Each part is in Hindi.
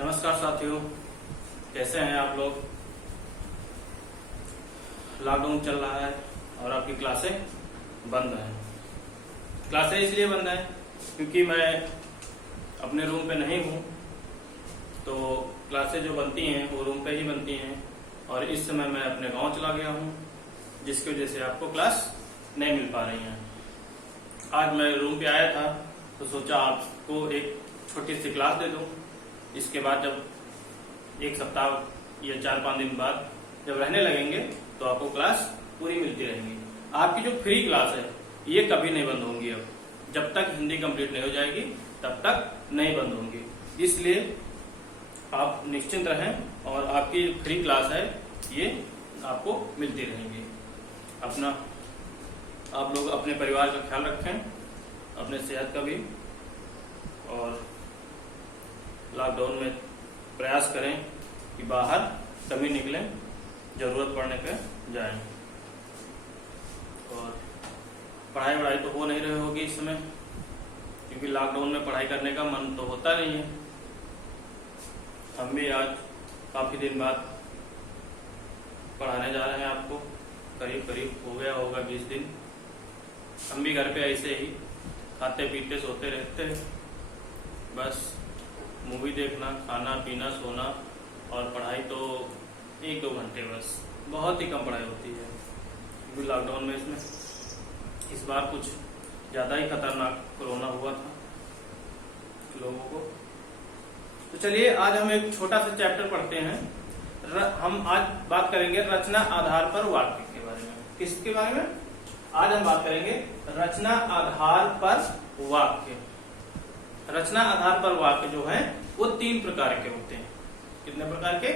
नमस्कार साथियों, कैसे हैं आप लोग। लॉकडाउन चल रहा है और आपकी क्लासें बंद हैं। क्लासें इसलिए बंद हैं क्योंकि मैं अपने रूम पे नहीं हूँ, तो क्लासें जो बनती हैं वो रूम पे ही बनती हैं। और इस समय मैं अपने गांव चला गया हूँ, जिसकी वजह से आपको क्लास नहीं मिल पा रही है। आज मैं रूम पे आया था तो सोचा आपको एक छोटी सी क्लास दे दूँ। इसके बाद जब एक सप्ताह या 4-5 दिन बाद जब रहने लगेंगे तो आपको क्लास पूरी मिलती रहेंगी। आपकी जो फ्री क्लास है ये कभी नहीं बंद होंगी। अब जब तक हिंदी कंप्लीट नहीं हो जाएगी तब तक नहीं बंद होंगी। इसलिए आप निश्चिंत रहें और आपकी फ्री क्लास है ये आपको मिलती रहेंगी। आप लोग अपने परिवार का ख्याल रखें, अपने सेहत का भी, और लॉकडाउन में प्रयास करें कि बाहर कम ही निकलें, जरूरत पड़ने पे जाएं। और पढ़ाई तो हो नहीं रही होगी इस समय, क्योंकि लॉकडाउन में पढ़ाई करने का मन तो होता नहीं है। हम भी आज काफी दिन बाद पढ़ाने जा रहे हैं आपको, करीब हो गया होगा 20 दिन। हम भी घर पे ऐसे ही खाते पीते सोते रहते हैं, बस मूवी देखना, खाना पीना, सोना, और पढ़ाई तो 1-2 घंटे, बस बहुत ही कम पढ़ाई होती है। क्योंकि लॉकडाउन में इसमें इस बार कुछ ज्यादा ही खतरनाक कोरोना हुआ था लोगों को। तो चलिए आज हम एक छोटा सा चैप्टर पढ़ते हैं। हम आज बात करेंगे रचना आधार पर वाक्य के बारे में। किसके बारे में? आज हम बात करेंगे रचना आधार पर वाक्य। रचना आधार पर वाक्य जो है वो 3 प्रकार के होते हैं। कितने प्रकार के?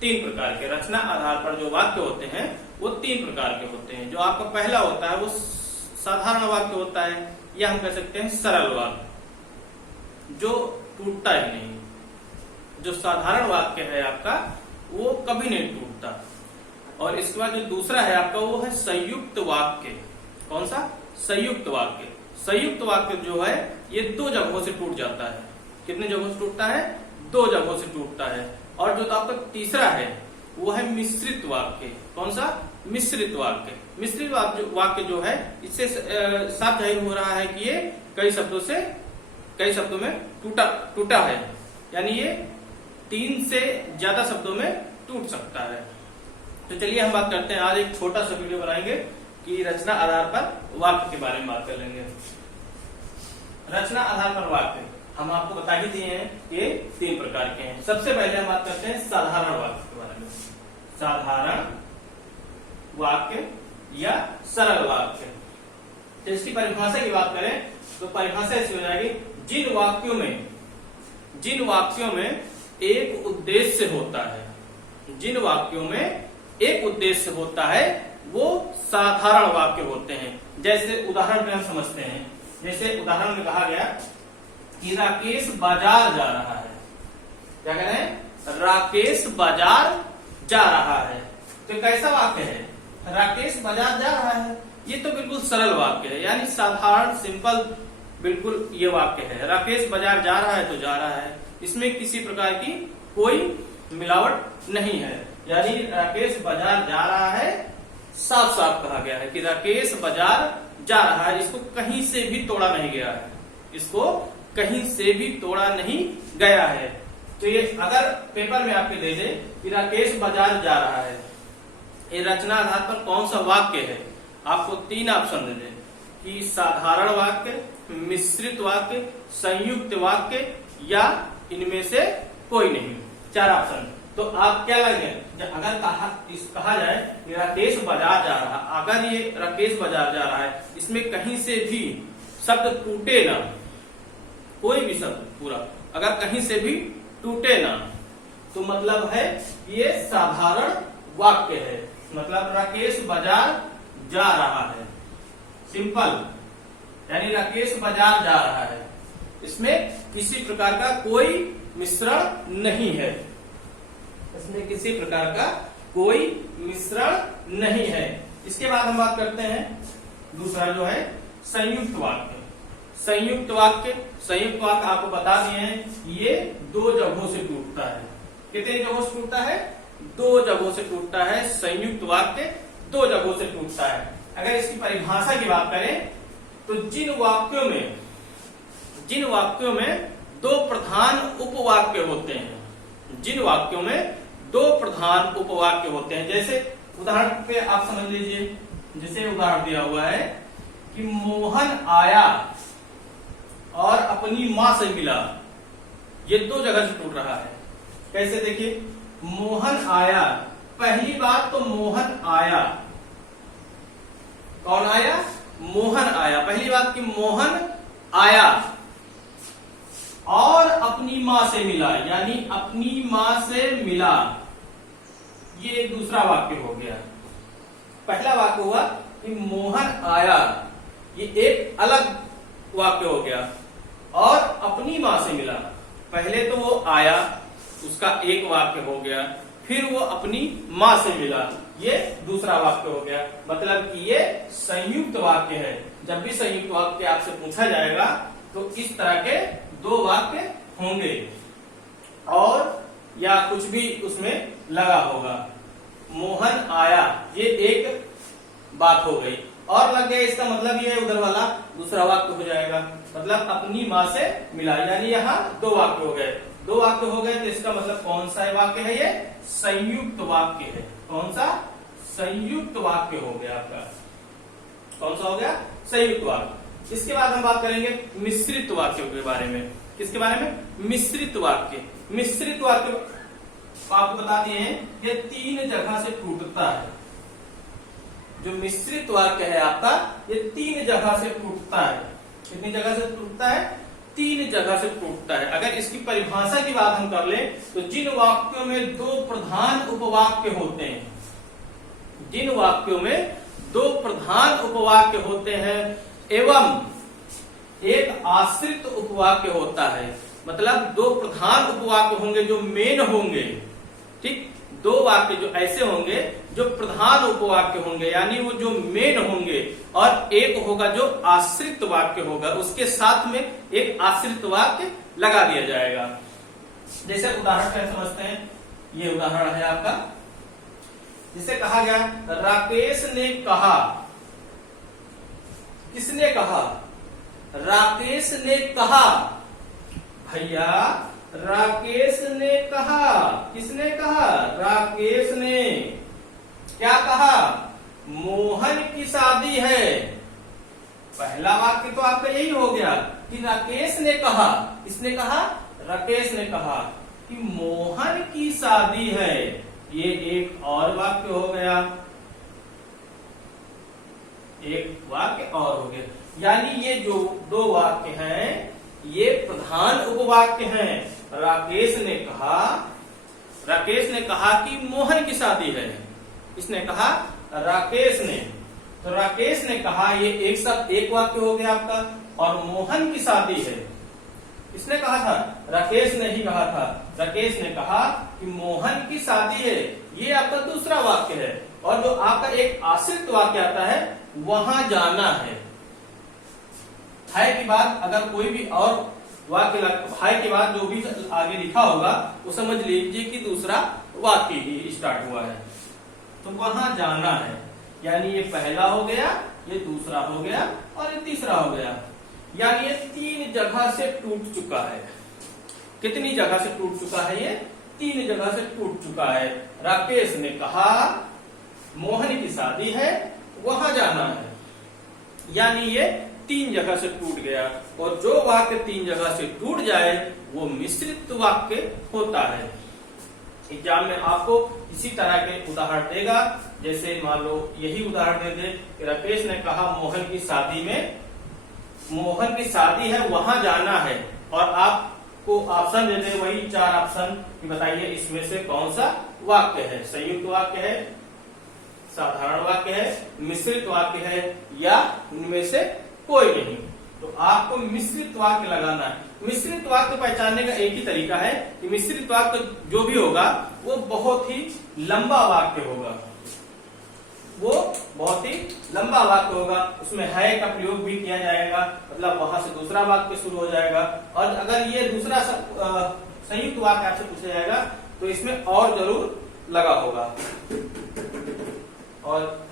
3 प्रकार के। रचना आधार पर जो वाक्य होते हैं वो 3 प्रकार के होते हैं। जो आपका पहला होता है वो साधारण वाक्य होता है, या हम कह सकते हैं सरल वाक्य, जो टूटता ही नहीं। जो साधारण वाक्य है आपका वो कभी नहीं टूटता। और इसके बाद जो दूसरा है आपका वो है संयुक्त वाक्य। कौन सा? संयुक्त वाक्य। संयुक्त वाक्य जो है ये 2 जगहों से टूट जाता है। कितने जगहों से टूटता है? 2 जगहों से टूटता है। और जो तो आपका तीसरा है वो है मिश्रित वाक्य। कौन सा? मिश्रित वाक्य। मिश्रित वाक्य जो है इससे साफ जाहिर हो रहा है कि ये कई शब्दों में टूटा है, यानी ये 3 से ज्यादा शब्दों में टूट सकता है। तो चलिए हम बात करते हैं, आज एक छोटा सा वीडियो बनाएंगे कि रचना आधार पर वाक्य के बारे में बात कर लेंगे। रचना आधार पर वाक्य हम आपको बता ही दिए हैं, ये 3 प्रकार के हैं। सबसे पहले हम बात करते हैं साधारण वाक्य के बारे में। साधारण वाक्य या सरल वाक्य। तो इसकी परिभाषा की बात करें तो परिभाषा ऐसी हो जाएगी, जिन वाक्यों में एक उद्देश्य होता है। जिन वाक्यों में एक उद्देश्य होता है वो साधारण वाक्य होते हैं। जैसे उदाहरण में हम समझते हैं, जैसे उदाहरण में कहा गया कि राकेश बाजार जा रहा है। क्या कह रहे हैं? राकेश बाजार जा रहा है। तो कैसा वाक्य है? राकेश बाजार जा रहा है। ये तो बिल्कुल सरल वाक्य है, यानी साधारण सिंपल बिल्कुल ये वाक्य है। राकेश बाजार जा रहा है तो जा रहा है, इसमें किसी प्रकार की कोई मिलावट नहीं है। यानी राकेश बाजार जा रहा है, साफ साफ कहा गया है कि राकेश बाजार जा रहा है। इसको कहीं से भी तोड़ा नहीं गया है। इसको कहीं से भी तोड़ा नहीं गया है। तो ये अगर पेपर में आपके दे दे कि राकेश बाजार जा रहा है, ये रचना आधार पर कौन सा वाक्य है, आपको 3 ऑप्शन दे दे कि साधारण वाक्य, मिश्रित वाक्य, संयुक्त वाक्य, या इनमें से कोई नहीं। 4 ऑप्शन। तो आप क्या लगेंगे अगर कहा जाए कि राकेश बाजार जा रहा, अगर ये राकेश बाजार जा रहा है, इसमें कहीं से भी शब्द टूटे ना, कोई भी शब्द पूरा अगर कहीं से भी टूटे ना, तो मतलब है ये साधारण वाक्य है। मतलब राकेश बाजार जा रहा है, सिंपल, यानी राकेश बाजार जा रहा है। इसमें किसी प्रकार का कोई मिश्रण नहीं है। इसमें किसी प्रकार का कोई मिश्रण नहीं है। इसके बाद हम बात करते हैं दूसरा जो है संयुक्त वाक्य। संयुक्त वाक्य आपको बता दिए हैं, ये दो जगहों से टूटता है। कितनी जगहों से टूटता है? दो जगहों से टूटता है। संयुक्त वाक्य दो जगहों से टूटता है। अगर इसकी परिभाषा की बात करें तो जिन वाक्यों में दो प्रधान उपवाक्य होते हैं, जिन वाक्यों में दो प्रधान उपवाक्य होते हैं, जैसे उदाहरण पे आप समझ लीजिए, जैसे उदाहरण दिया हुआ है कि मोहन आया और अपनी मां से मिला, ये दो जगह से टूट रहा है। कैसे? देखिए, मोहन आया, पहली बात तो मोहन आया, कौन आया? मोहन आया, पहली बात कि मोहन आया और अपनी मां से मिला, यानी अपनी मां से मिला, ये एक दूसरा वाक्य हो गया। पहला वाक्य हुआ कि मोहन आया, ये एक अलग वाक्य हो गया, और अपनी मां से मिला, पहले तो वो आया, उसका एक वाक्य हो गया, फिर वो अपनी मां से मिला, ये दूसरा वाक्य हो गया। मतलब कि ये संयुक्त वाक्य है। जब भी संयुक्त वाक्य आपसे पूछा जाएगा तो इस तरह के दो वाक्य होंगे, और या कुछ भी उसमें लगा होगा। मोहन आया, ये एक बात हो गई, और लग गया, इसका मतलब ये उधर वाला दूसरा वाक्य हो जाएगा। मतलब अपनी मां से मिला, यानी यहाँ दो वाक्य हो गए। दो वाक्य हो गए तो इसका मतलब कौन सा वाक्य है? ये संयुक्त वाक्य है। कौन सा? संयुक्त वाक्य हो गया आपका। कौन सा हो गया? संयुक्त वाक्य। इसके बाद हम बात करेंगे मिश्रित वाक्यों के बारे में। किसके बारे में? मिश्रित वाक्य। मिश्रित वाक्य आपको बता दिए हैं, ये तीन जगह से टूटता है। जो मिश्रित वाक्य है आपका, ये तीन जगह से टूटता है। कितनी जगह से टूटता है? तीन जगह से टूटता है। अगर इसकी परिभाषा की बात हम कर लें तो जिन वाक्यों में दो प्रधान उपवाक्य होते हैं, जिन वाक्यों में दो प्रधान उपवाक्य होते हैं एवं एक आश्रित उपवाक्य होता है, मतलब दो प्रधान उपवाक्य होंगे जो मेन होंगे, ठीक, दो वाक्य जो ऐसे होंगे जो प्रधान उपवाक्य होंगे, यानी वो जो मेन होंगे, और एक होगा जो आश्रित वाक्य होगा, उसके साथ में एक आश्रित वाक्य लगा दिया जाएगा। जैसे उदाहरण कैसे समझते हैं? ये उदाहरण है आपका, जिसे कहा गया राकेश ने कहा। किसने कहा? राकेश ने कहा। भैया, राकेश ने कहा। किसने कहा? राकेश ने। क्या कहा? मोहन की शादी है। पहला वाक्य तो आपका यही हो गया कि राकेश ने कहा। किसने कहा? राकेश ने कहा कि मोहन की शादी है। ये एक और वाक्य हो गया, एक वाक्य और हो गया। यानी ये जो दो वाक्य हैं ये प्रधान उपवाक्य हैं। राकेश ने कहा कि मोहन की शादी है। इसने कहा राकेश ने, तो राकेश ने कहा, ये एक साथ एक वाक्य हो गया आपका। और मोहन की शादी है, किसने कहा था? राकेश ने ही कहा था। राकेश ने कहा कि मोहन की शादी है, ये आपका दूसरा वाक्य है। और जो आपका एक आश्रित वाक्य आता है, वहां जाना है के बाद अगर कोई भी और वाक्य है के बाद जो भी आगे लिखा होगा वो समझ लीजिए कि दूसरा वाक्य ही स्टार्ट हुआ है, तो वहां जाना है। यानी ये पहला हो गया, ये दूसरा हो गया, और ये तीसरा हो गया। यानी ये तीन जगह से टूट चुका है। कितनी जगह से टूट चुका है? ये तीन जगह से टूट चुका है। राकेश ने कहा मोहन की शादी है, वहां जाना है, यानी ये तीन जगह से टूट गया। और जो वाक्य तीन जगह से टूट जाए वो मिश्रित वाक्य होता है। एग्जाम में आपको इसी तरह के उदाहरण देगा। जैसे मान लो यही उदाहरण दे दे कि राकेश ने कहा मोहन की शादी है, वहां जाना है, और आपको ऑप्शन दे दे वही चार ऑप्शन कि बताइए इसमें से कौन सा वाक्य है, संयुक्त वाक्य है, साधारण वाक्य है, मिश्रित वाक्य है, या उनमें से कोई नहीं। तो आपको मिश्रित वाक्य लगाना है। मिश्रित वाक्य पहचानने का एक ही तरीका है कि मिश्रित वाक्य जो भी होगा वो बहुत ही लंबा वाक्य होगा। वो बहुत ही लंबा वाक्य होगा, उसमें है का प्रयोग भी किया जाएगा, मतलब वहां से दूसरा वाक्य शुरू हो जाएगा। और अगर ये दूसरा संयुक्त वाक्य आपसे पूछा जाएगा तो इसमें और जरूर लगा होगा। और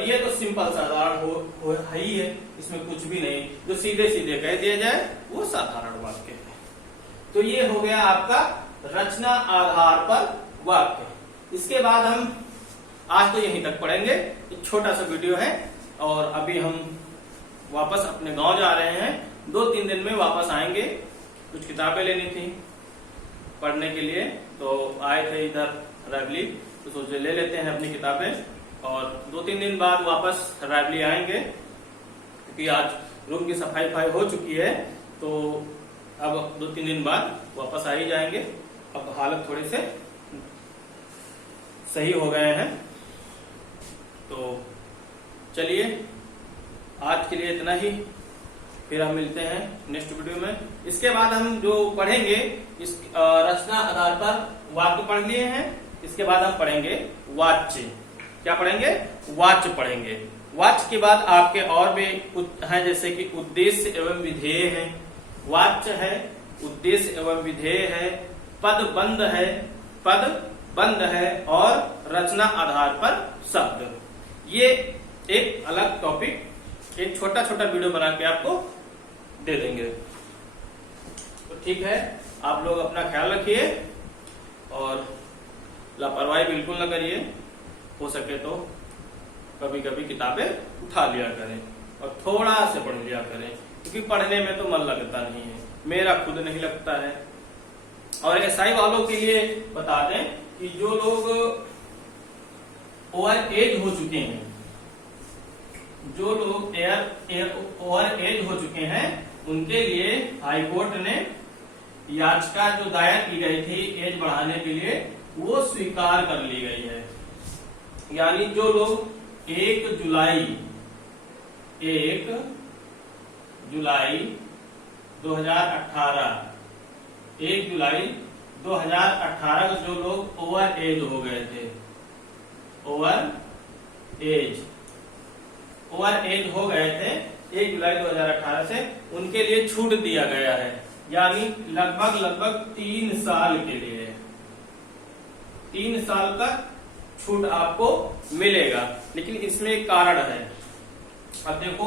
ये तो सिंपल साधारण है ही है, इसमें कुछ भी नहीं, जो सीधे सीधे कह दिया जाए वो साधारण वाक्य है। तो ये हो गया आपका रचना आधार पर वाक्य। इसके बाद हम आज तो यहीं तक पढ़ेंगे, एक छोटा सा वीडियो है, और अभी हम वापस अपने गांव जा रहे हैं, 2-3 दिन में वापस आएंगे। कुछ किताबें लेनी थी पढ़ने के लिए, तो आए थे इधर रायबली, तो सोचे ले लेते हैं अपनी किताबें, और 2-3 दिन बाद वापस रायबली आएंगे, क्योंकि आज रूम की सफाई हो चुकी है, तो अब 2-3 दिन बाद वापस आ ही जाएंगे। अब हालत थोड़े से सही हो गए हैं। तो चलिए आज के लिए इतना ही, फिर हम मिलते हैं नेक्स्ट वीडियो में। इसके बाद हम जो पढ़ेंगे, इस रचना आधार पर वाक्य पढ़ लिए हैं, इसके बाद हम पढ़ेंगे वाच्य। क्या पढ़ेंगे? वाच्य पढ़ेंगे। वाच्य के बाद आपके और भी हैं, जैसे कि उद्देश्य एवं विधेय है, वाच्य है, उद्देश्य एवं विधेय है, पदबंध है, और रचना आधार पर शब्द। ये एक अलग टॉपिक, एक छोटा छोटा वीडियो बना के आपको दे देंगे। तो ठीक है, आप लोग अपना ख्याल रखिए और लापरवाही बिल्कुल न करिए। हो सके तो कभी कभी किताबें उठा लिया करें और थोड़ा से पढ़ लिया करें, क्योंकि पढ़ने में तो मन लगता नहीं है, मेरा खुद नहीं लगता है। और एसआई वालों के लिए बता दें कि जो लोग ओवर एज हो चुके हैं, जो लोग ओवर एज हो चुके हैं, उनके लिए हाईकोर्ट ने याचिका जो दायर की गई थी एज बढ़ाने के लिए, वो स्वीकार कर ली गई है। यानी जो लोग 1 जुलाई 2018 को जो लोग ओवर एज हो गए थे, ओवर एज हो गए थे 1 जुलाई 2018 से, उनके लिए छूट दिया गया है। यानी लगभग 3 साल के लिए, 3 साल तक छूट आपको मिलेगा। लेकिन इसमें एक कारण है। अब देखो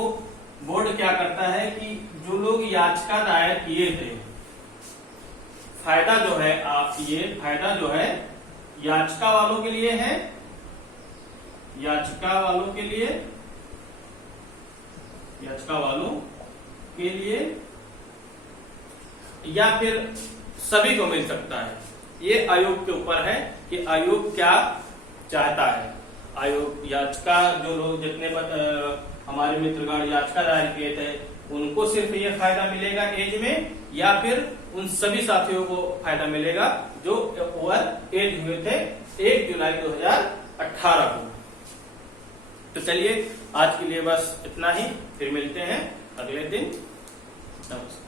बोर्ड क्या करता है कि जो लोग याचिका दायर किए थे, फायदा जो है फायदा जो है याचिका वालों के लिए है, याचिका वालों के लिए या फिर सभी को मिल सकता है। ये आयोग के ऊपर है कि आयोग क्या चाहता है। आयोग याचिका जो लोग जितने हमारे मित्रगण याचिका दायर किए थे, उनको सिर्फ ये फायदा मिलेगा एज में, या फिर उन सभी साथियों को फायदा मिलेगा जो ओवर एज हुए थे 1 जुलाई 2018 को। तो चलिए आज के लिए बस इतना ही, फिर मिलते हैं अगले दिन। नमस्कार।